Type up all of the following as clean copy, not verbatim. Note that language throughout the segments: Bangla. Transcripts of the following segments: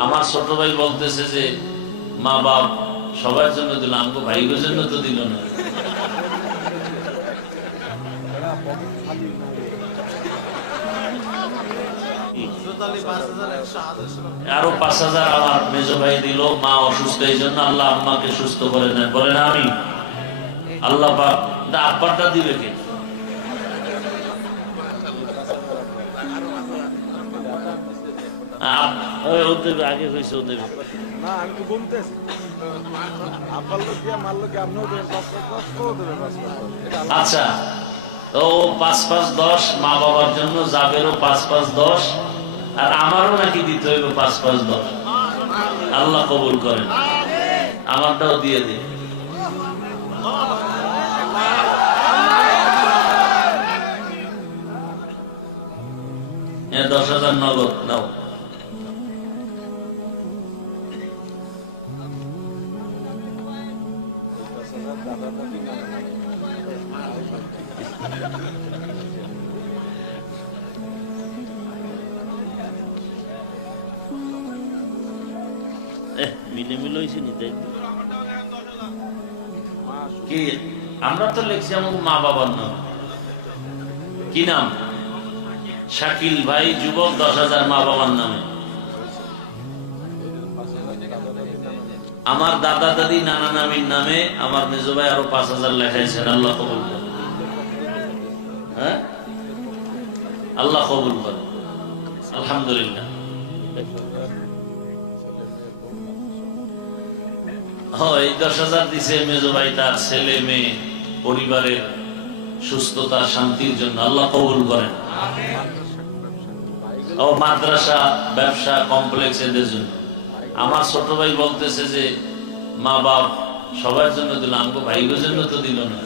আমার ছোট ভাই বলতেছে যে মা বাপ সবার জন্য দিল, আমাকে ভাইগোর জন্য তো দিল না। আরো ৫,০০০ আমার মেজ ভাই দিল, মা অসুস্থ, এই জন্য আল্লাহ আম্মাকে সুস্থ করে দেন, বলেন আমি। আল্লাহ পাক আব্বারটা দিবে কে? আগে হয়েছে ওদের। আচ্ছা, তো ৫-৫-১০ মা বাবার জন্য যাবেরও ৫-৫-১০, আর আমারও নাকি দিতে হইব ৫-৫-১০। আল্লাহ কবুল করেন, আমারটাও দিয়ে দিন। ১০,০০০ নগদ নাও। মিলে মিলে হয়েছে নি, তাই কি? আমরা তো লিখছি আমার মা বাবার নাম। কি নাম? শাকিল ভাই যুবক, ১০,০০০ মা বাবার নামে। আমার দাদা দাদি নানা নামির নামে আমার মেজ ভাই আরো ৫,০০০ লেখাইছেন। আল্লাহ কবুল করেন। হ্যাঁ, আল্লাহ কবুল করেন, আলহামদুলিল্লাহ। এই ১০,০০০ দিছে মেজ ভাই তার ছেলে মেয়ে পরিবারের সুস্থতা শান্তির জন্য। আল্লাহ কবুল করেন। ও মাদ্রাসা ব্যবসা কমপ্লেক্স এদের জন্য। আমার ছোট ভাই বলতেছে যে মা বাপ সবার জন্য দিল, আমাকে ভাইগোর জন্য তো দিল না।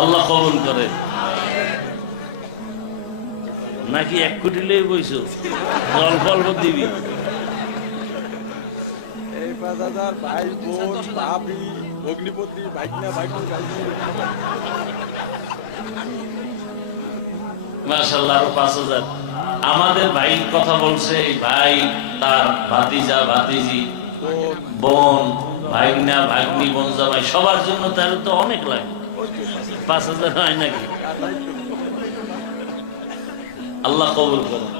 আল্লাহ কবুল করে। নাকি ১ কোটি লয়ে বইছো, অল্প অল্প দিবি। মাশাআল্লাহ, আরো ৫,০০০। আমাদের ভাই কথা বলছে, ভাই তার ভাতিজা ভাতিজি বোন ভাইনা ভাগ্নি বোনজা ভাই সবার জন্য, তাহলে তো অনেক লাগে। ৫,০০০ হয় নাকি? আল্লাহ কবুল করুন।